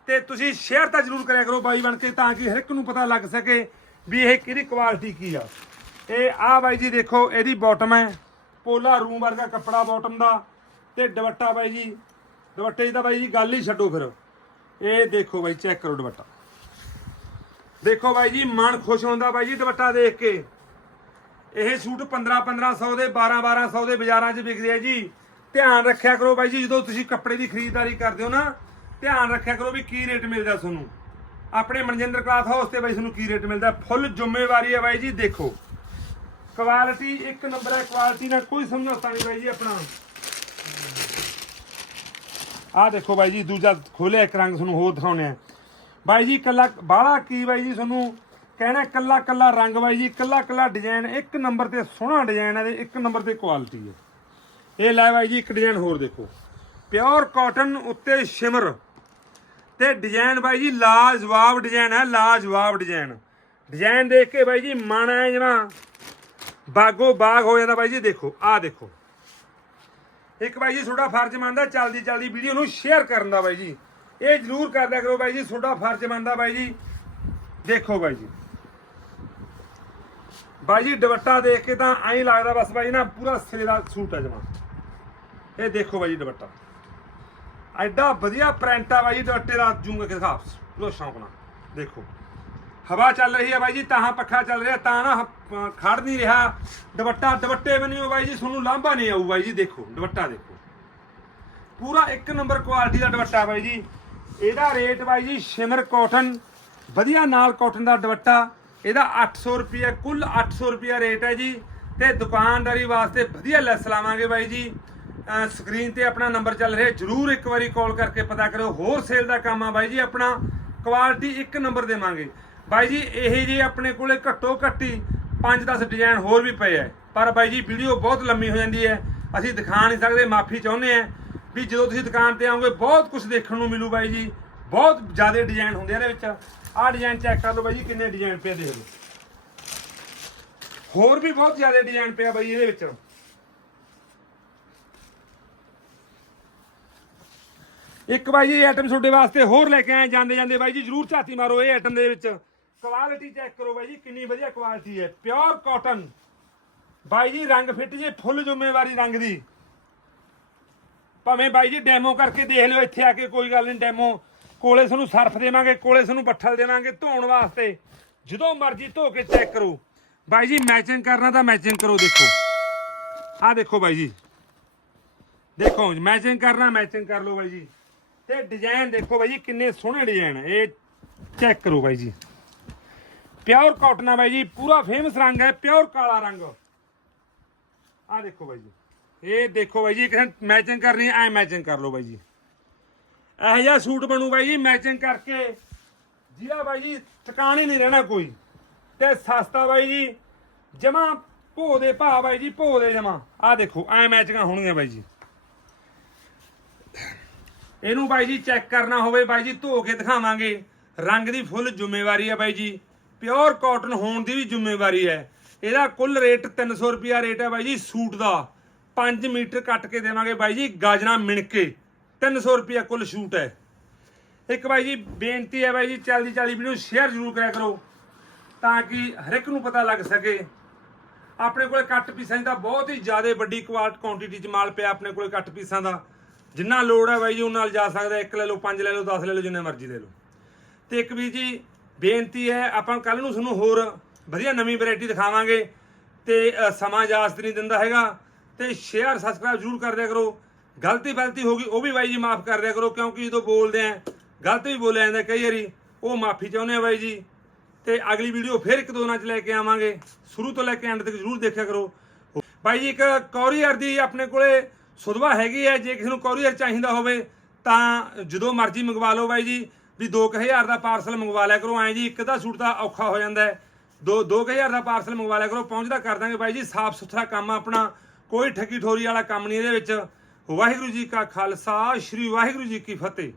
ਤੇ ਤੁਸੀਂ ਸ਼ੇਅਰ ਤਾਂ ਜ਼ਰੂਰ ਕਰਿਆ ਕਰੋ ਬਾਈ ਬਣ ਕੇ, ਤਾਂ ਕਿ ਹਰ ਇੱਕ ਨੂੰ ਪਤਾ ਲੱਗ ਸਕੇ ਵੀ ਇਹ ਕਿਹਦੀ ਕੁਆਲਿਟੀ ਕੀ ਆ। ਇਹ ਆਹ ਬਾਈ ਜੀ ਦੇਖੋ, ਇਹਦੀ ਬਾਟਮ ਹੈ। ਪੋਲਾ ਰੂਮ ਵਰਗਾ ਕੱਪੜਾ ਬਾਟਮ ਦਾ ਤੇ ਦੁਪੱਟਾ ਬਾਈ ਜੀ, ਦੁਪੱਟੇ ਦੀ ਤਾਂ ਬਾਈ ਜੀ ਗੱਲ ਹੀ ਛੱਡੋ ਫਿਰ। ਇਹ ਦੇਖੋ ਬਾਈ ਚੈੱਕ ਕਰੋ ਦੁਪੱਟਾ। ਦੇਖੋ ਬਾਈ ਜੀ, ਮਨ ਖੁਸ਼ ਹੁੰਦਾ ਬਾਈ ਜੀ ਦੁਪੱਟਾ ਦੇਖ ਕੇ। ਇਹ ਸੂਟ 15 1500 ਦੇ 12 1200 ਦੇ ਬਾਜ਼ਾਰਾਂ 'ਚ ਵਿਕਦੇ ਆ ਜੀ। ਧਿਆਨ ਰੱਖਿਆ ਕਰੋ ਬਾਈ ਜੀ, ਜਦੋਂ ਤੁਸੀਂ ਕੱਪੜੇ ਦੀ ਖਰੀਦਦਾਰੀ ਕਰਦੇ ਹੋ ਨਾ, ਧਿਆਨ ਰੱਖਿਆ ਕਰੋ ਵੀ ਕੀ ਰੇਟ ਮਿਲਦਾ ਤੁਹਾਨੂੰ। ਆਪਣੇ ਮਨਜਿੰਦਰ ਕਲਾਥ ਹਾਊਸ ਤੇ ਬਾਈ ਤੁਹਾਨੂੰ ਕੀ ਰੇਟ ਮਿਲਦਾ। ਫੁੱਲ ਜ਼ਿੰਮੇਵਾਰੀ ਹੈ ਬਾਈ ਜੀ, ਦੇਖੋ। ਕੁਆਲਿਟੀ ਇੱਕ ਨੰਬਰ ਹੈ ਕੁਆਲਿਟੀ ਨਾਲ ਕੋਈ ਸਮਝੌਤਾ ਨਹੀਂ ਬਾਈ ਜੀ ਆਪਣਾ। ਆਹ ਦੇਖੋ ਬਾਈ ਜੀ, ਦੂਜਾ ਖੋਲਿਆ, ਇੱਕ ਰੰਗ ਤੁਹਾਨੂੰ ਹੋਰ ਦਿਖਾਉਣੇ ਆ ਬਾਈ ਜੀ ਕੱਲਾ ਬਾਹਲਾ ਕੀ ਬਾਈ ਜੀ ਤੁਹਾਨੂੰ ਕਹਿਣਾ ਕੱਲਾ ਕੱਲਾ ਰੰਗ ਬਾਈ ਜੀ ਕੱਲਾ ਕੱਲਾ ਡਿਜ਼ਾਈਨ ਇੱਕ ਨੰਬਰ ਤੇ ਸੋਹਣਾ ਡਿਜ਼ਾਈਨ ਹੈ ਤੇ ਇੱਕ ਨੰਬਰ ਤੇ ਕੁਆਲਿਟੀ ਹੈ। ਇਹ ਲੈ ਬਾਈ ਜੀ, ਇੱਕ ਡਿਜ਼ਾਈਨ ਹੋਰ ਦੇਖੋ। ਪਿਓਰ ਕਾਟਨ ਉੱਤੇ ਸ਼ਿਮਰ ਤੇ ਡਿਜ਼ਾਈਨ ਬਾਈ ਜੀ, ਲਾਜਵਾਬ ਡਿਜ਼ਾਈਨ ਹੈ, ਲਾਜਵਾਬ ਡਿਜ਼ਾਈਨ ਡਿਜ਼ਾਈਨ ਦੇਖ ਕੇ ਬਾਈ ਜੀ, ਮਨ ਐ ਜਮਾ ਬਾਗੋ ਬਾਗ ਹੋ ਜਾਂਦਾ ਬਾਈ ਜੀ, ਦੇਖੋ, ਆਹ ਦੇਖੋ। ਇੱਕ ਬਾਈ ਜੀ, ਤੁਹਾਡਾ ਫਰਜ਼ ਮੰਨਦਾ ਚੱਲਦੀ ਚੱਲਦੀ ਵੀਡੀਓ ਨੂੰ ਸ਼ੇਅਰ ਕਰਨ ਦਾ ਬਾਈ ਜੀ। ਇਹ ਜ਼ਰੂਰ ਕਰਦਿਆ ਕਰੋ ਬਾਈ ਜੀ, ਤੁਹਾਡਾ ਫਰਜ਼ ਮੰਨਦਾ ਬਾਈ ਜੀ। ਦੇਖੋ ਬਾਈ ਜੀ। ਬਾਈ ਜੀ, ਦੁਪੱਟਾ ਦੇਖ ਕੇ ਤਾਂ ਐਂ ਲੱਗਦਾ ਬਸ ਬਾਈ ਨਾ, ਪੂਰਾ ਸਿਰੇ ਦਾ ਸੂਟ ਆ ਜਮਾ। ਇਹ ਦੇਖੋ ਬਾਈ ਜੀ, ਦੁਪੱਟਾ। ਐਡਾ ਵਧੀਆ ਪ੍ਰਿੰਟ ਆ ਬਾਈ ਜੀ, ਦੁਪੱਟੇ ਦਾ ਜੂੰਗਾ ਕੇ ਦਿਖਾ। ਪੂਰਾ ਸ਼ੌਂਕ ਨਾਲ। ਦੇਖੋ। ਹਵਾ ਚੱਲ ਰਹੀ ਹੈ ਬਾਈ ਜੀ, ਤਾਂ ਪੱਖਾ ਚੱਲ ਰਿਹਾ, ਤਾਂ ਨਾ ਹ- ਖੜ ਨਹੀਂ ਰਿਹਾ। ਦੁਪੱਟਾ ਦੁਪੱਟੇ ਬਣਿਓ ਬਾਈ ਜੀ, ਤੁਹਾਨੂੰ ਲਾਂਭਾ ਨਹੀਂ ਆਊ ਬਾਈ ਜੀ, ਦੇਖੋ, ਦੁਪੱਟਾ ਦੇਖੋ। ਪੂਰਾ ਇੱਕ ਨੰਬਰ ਕੁਆਲਿਟੀ ਦਾ ਦੁਪੱਟਾ ਬਾਈ ਜੀ। ਇਹਦਾ ਰੇਟ ਬਾਈ ਜੀ, ਸ਼ਿਮਰ ਕਾਟਨ ਵਧੀਆ ਨਾਲ ਕਾਟਨ ਦਾ ਦੁਪੱਟਾ। ਇਹਦਾ 800 ਰੁਪਏ ਕੁੱਲ 800 ਰੁਪਏ ਰੇਟ ਹੈ ਜੀ। ਤੇ ਦੁਕਾਨਦਾਰੀ ਵਾਸਤੇ ਵਧੀਆ ਲੈਸ ਲਾਵਾਂਗੇ ਬਾਈ ਜੀ। ਸਕਰੀਨ ਤੇ ਆਪਣਾ ਨੰਬਰ ਚੱਲ ਰਿਹਾ, ਜਰੂਰ ਇੱਕ ਵਾਰੀ ਕਾਲ ਕਰਕੇ ਪਤਾ ਕਰੋ। ਹੋਰ ਸੇਲ ਦਾ ਕੰਮ ਆ ਬਾਈ ਜੀ, ਆਪਣਾ ਕੁਆਲਿਟੀ ਇੱਕ ਨੰਬਰ ਦੇਵਾਂਗੇ। ਬਾਈ ਜੀ, ਇਹ ਜੇ ਆਪਣੇ ਕੋਲੇ ਘੱਟੋ ਘੱਟੀ 5-10 ਡਿਜ਼ਾਈਨ ਹੋਰ ਵੀ ਪਏ ਐ ਪਰ ਬਾਈ ਜੀ, ਵੀਡੀਓ ਬਹੁਤ ਲੰਮੀ ਹੋ ਜਾਂਦੀ ਹੈ। ਅਸੀਂ ਦਿਖਾ ਨਹੀਂ ਸਕਦੇ, ਮਾਫੀ ਚਾਹੁੰਦੇ ਆ ਵੀ ਜਦੋਂ ਤੁਸੀਂ ਦੁਕਾਨ ਤੇ ਆਓਗੇ, ਬਹੁਤ ਕੁਝ ਦੇਖਣ ਨੂੰ ਮਿਲੂ ਬਾਈ ਜੀ। ਬਹੁਤ ਜ਼ਿਆਦਾ ਡਿਜ਼ਾਈਨ ਹੁੰਦੇ ਇਹਦੇ ਵਿੱਚ। ਆਹ ਡਿਜ਼ਾਈਨ ਚੈੱਕ ਕਰ ਲਓ ਬਾਈ ਜੀ, ਕਿੰਨੇ ਡਿਜ਼ਾਈਨ ਪਏ ਦੇਖ ਲਓ। ਹੋਰ ਵੀ ਬਹੁਤ ਜ਼ਿਆਦਾ ਡਿਜ਼ਾਈਨ ਪਿਆ ਬਾਈ ਇਹਦੇ ਵਿੱਚ। ਇੱਕ ਬਾਈ ਜੀ ਆਈਟਮ ਤੁਹਾਡੇ ਵਾਸਤੇ ਹੋਰ ਲੈ ਕੇ ਆਏ ਜਾਂਦੇ ਜਾਂਦੇ ਬਾਈ ਜੀ, ਜਰੂਰ ਝਾਤੀ ਮਾਰੋ ਇਹ ਆਈਟਮ ਦੇ ਵਿੱਚ। ਕੁਆਲਿਟੀ ਚੈੱਕ ਕਰੋ ਬਾਈ ਜੀ, ਕਿੰਨੀ ਵਧੀਆ ਕੁਆਲਿਟੀ ਹੈ। ਪਿਓਰ ਕਾਟਨ ਬਾਈ ਜੀ, ਰੰਗ ਫਿੱਟ ਜੇ, ਫੁੱਲ ਜ਼ਿੰਮੇਵਾਰੀ ਰੰਗ ਦੀ। ਭਾਵੇਂ ਬਾਈ ਜੀ ਡੈਮੋ ਕਰਕੇ ਦੇਖ ਲਿਓ, ਇੱਥੇ ਆ ਕੇ ਕੋਈ ਗੱਲ ਨਹੀਂ ਡੈਮੋ ਕੋਲੇ ਤੁਹਾਨੂੰ ਸਰਫ ਦੇਵਾਂਗੇ, ਕੋਲੇ ਤੁਹਾਨੂੰ ਬੱਠਲ ਦੇਵਾਂਗੇ ਧੋਣ ਵਾਸਤੇ। ਜਦੋਂ ਮਰਜ਼ੀ ਧੋ ਕੇ ਚੈੱਕ ਕਰੋ। ਬਾਈ ਜੀ ਮੈਚਿੰਗ ਕਰਨਾ ਤਾਂ ਮੈਚਿੰਗ ਕਰੋ, ਦੇਖੋ। ਆਹ ਦੇਖੋ ਬਾਈ ਜੀ। ਦੇਖੋ ਮੈਚਿੰਗ ਕਰਨਾ ਮੈਚਿੰਗ ਕਰ ਲਓ ਬਾਈ ਜੀ। ਤੇ ਡਿਜ਼ਾਈਨ ਦੇਖੋ ਬਾਈ ਜੀ, ਕਿੰਨੇ ਸੋਹਣੇ ਡਿਜ਼ਾਈਨ ਇਹ ਚੈੱਕ ਕਰੋ ਬਾਈ ਜੀ। ਪਿਓਰ ਕਾਟਨ ਆ ਬਾਈ ਜੀ, ਪੂਰਾ ਫੇਮਸ ਰੰਗ ਹੈ, ਪਿਓਰ ਕਾਲਾ ਰੰਗ। ਆਹ ਦੇਖੋ ਬਾਈ ਜੀ। ਇਹ ਦੇਖੋ ਬਾਈ ਜੀ ਕਿਸੇ ਮੈਚਿੰਗ ਕਰਨੀ ਐ ਮੈਚਿੰਗ ਕਰ ਲਓ ਬਾਈ ਜੀ। ਇਹੋ ਜਿਹਾ ਸੂਟ ਬਣੂ ਬਾਈ ਜੀ ਮੈਚਿੰਗ ਕਰਕੇ ਜਿਹਦਾ ਬਾਈ ਜੀ ਟਿਕਾਣ ਹੀ ਨਹੀਂ ਰਹਿਣਾ ਕੋਈ। ਤੇ ਸਸਤਾ ਬਾਈ ਜੀ, ਜਮਾ ਭੋ ਦੇ ਭਾ ਬਾਈ ਜੀ ਭੋ ਦੇ ਜਮਾ। ਆਹ ਦੇਖੋ, ਐ ਮੈਚਿੰਗਾਂ ਹੋਣਗੀਆਂ ਬਾਈ ਜੀ। ਇਹਨੂੰ ਬਾਈ ਜੀ ਚੈੱਕ ਕਰਨਾ ਹੋਵੇ, ਬਾਈ ਜੀ ਧੋ ਕੇ ਦਿਖਾਵਾਂਗੇ। ਰੰਗ ਦੀ ਫੁੱਲ ਜ਼ਿੰਮੇਵਾਰੀ ਹੈ ਬਾਈ ਜੀ। ਪਿਓਰ ਕਾਟਨ ਹੋਣ ਦੀ ਵੀ ਜ਼ਿੰਮੇਵਾਰੀ ਹੈ। ਇਹਦਾ ਕੁੱਲ ਰੇਟ 300 ਰੁਪਿਆ ਰੇਟ ਹੈ ਬਾਈ ਜੀ, ਸੂਟ ਦਾ। 5 ਮੀਟਰ ਕੱਟ ਕੇ ਦੇਵਾਂਗੇ ਬਾਈ ਜੀ, ਗਾਜਰਾਂ ਮਿਣ ਕੇ। 300 ਰੁਪਿਆ ਕੁੱਲ ਸ਼ੂਟ ਹੈ। ਇੱਕ ਬਾਈ ਜੀ, ਬੇਨਤੀ ਹੈ ਬਾਈ ਜੀ, ਚੱਲਦੀ ਚੱਲਦੀ ਵੀਡੀਓ ਸ਼ੇਅਰ ਜ਼ਰੂਰ ਕਰਿਆ ਕਰੋ, ਤਾਂ ਕਿ ਹਰ ਇੱਕ ਨੂੰ ਪਤਾ ਲੱਗ ਸਕੇ। ਆਪਣੇ ਕੋਲੇ ਕੱਟ ਪੀਸਾਂ ਦਾ ਬਹੁਤ ਹੀ ਜ਼ਿਆਦਾ ਵੱਡੀ ਕੁਆਲਟ ਕੁਆਂਟੀਟੀ ਚ ਮਾਲ ਪਿਆ ਆਪਣੇ ਕੋਲੇ ਕੱਟ ਪੀਸਾਂ ਦਾ। ਜਿੰਨਾ ਲੋੜ ਹੈ ਬਾਈ ਜੀ, ਉਹਨਾਂ ਨਾਲ ਜਾ ਸਕਦਾ ਇੱਕ ਲੈ ਲਓ, ਪੰਜ ਲੈ ਲਓ 10 ਲੈ ਲਓ, ਜਿੰਨੇ ਮਰਜ਼ੀ ਲੈ ਲਓ। ਤੇ ਇੱਕ ਵੀ ਜੀ ਬੇਨਤੀ ਹੈ, ਆਪਾਂ ਕੱਲ ਨੂੰ ਤੁਹਾਨੂੰ ਹੋਰ ਵਧੀਆ ਨਵੀਂ ਵੈਰਾਈਟੀ ਦਿਖਾਵਾਂਗੇ ਤੇ ਸਮਾਂ ਇਜਾਜ਼ਤ ਨਹੀਂ ਦਿੰਦਾ ਹੈਗਾ ਤੇ ਸ਼ੇਅਰ ਸਬਸਕ੍ਰਾਈਬ ਜ਼ਰੂਰ ਕਰ ਦਿਆ ਕਰੋ। ਗਲਤੀ ਫਲਤੀ ਹੋ ਗਈ, ਉਹ ਵੀ ਬਾਈ ਜੀ ਮਾਫ ਕਰ ਦਿਆ ਕਰੋ, ਕਿਉਂਕਿ ਜਦੋਂ ਬੋਲਦੇ ਆ, ਗਲਤ ਵੀ ਬੋਲਿਆ ਜਾਂਦਾ ਕਈ ਵਾਰੀ, ਉਹ ਮਾਫੀ ਚਾਹੁੰਦੇ ਆ ਬਾਈ ਜੀ। ਤੇ ਅਗਲੀ ਵੀਡੀਓ ਫਿਰ ਇੱਕ ਦੋ ਦਿਨਾਂ ਚ ਲੈ ਕੇ ਆਵਾਂਗੇ, ਸ਼ੁਰੂ ਤੋਂ ਲੈ ਕੇ ਐਂਡ ਤੱਕ ਜ਼ਰੂਰ ਦੇਖਿਆ ਕਰੋ। ਬਾਈ ਜੀ, ਇੱਕ ਕੋਰੀਅਰ ਦੀ ਆਪਣੇ ਕੋਲੇ ਸੁਧਵਾ ਹੈਗੀ ਹੈ, ਜੇ ਕਿਸੇ ਨੂੰ ਕੋਰੀਅਰ ਚਾਹੀਦਾ ਹੋਵੇ, ਤਾਂ ਜਦੋਂ ਮਰਜ਼ੀ ਮੰਗਵਾ ਲਓ ਬਾਈ ਜੀ। ਵੀ 2000 ਦਾ ਪਾਰਸਲ ਮੰਗਵਾ ਲਿਆ ਕਰੋ, ਐਂ ਜੀ ਇੱਕ ਦਾ ਸੂਟ ਦਾ ਔਖਾ ਹੋ ਜਾਂਦਾ ਹੈ। ਦੋ 2000 ਦਾ ਪਾਰਸਲ ਮੰਗਵਾ ਲਿਆ ਕਰੋ, ਪਹੁੰਚਦਾ ਕਰ ਦਾਂਗੇ ਬਾਈ ਜੀ, ਸਾਫ਼ ਸੁਥਰਾ ਕੰਮ ਆਪਣਾ, ਕੋਈ ਠੱਗੀ ਠੋਰੀ ਵਾਲਾ ਕੰਮ ਨਹੀਂ ਇਹਦੇ ਵਿੱਚ। ਵਾਹਿਗੁਰੂ ਜੀ ਕਾ ਖਾਲਸਾ, ਸ੍ਰੀ ਵਾਹਿਗੁਰੂ ਜੀ ਕੀ ਫਤਿਹ।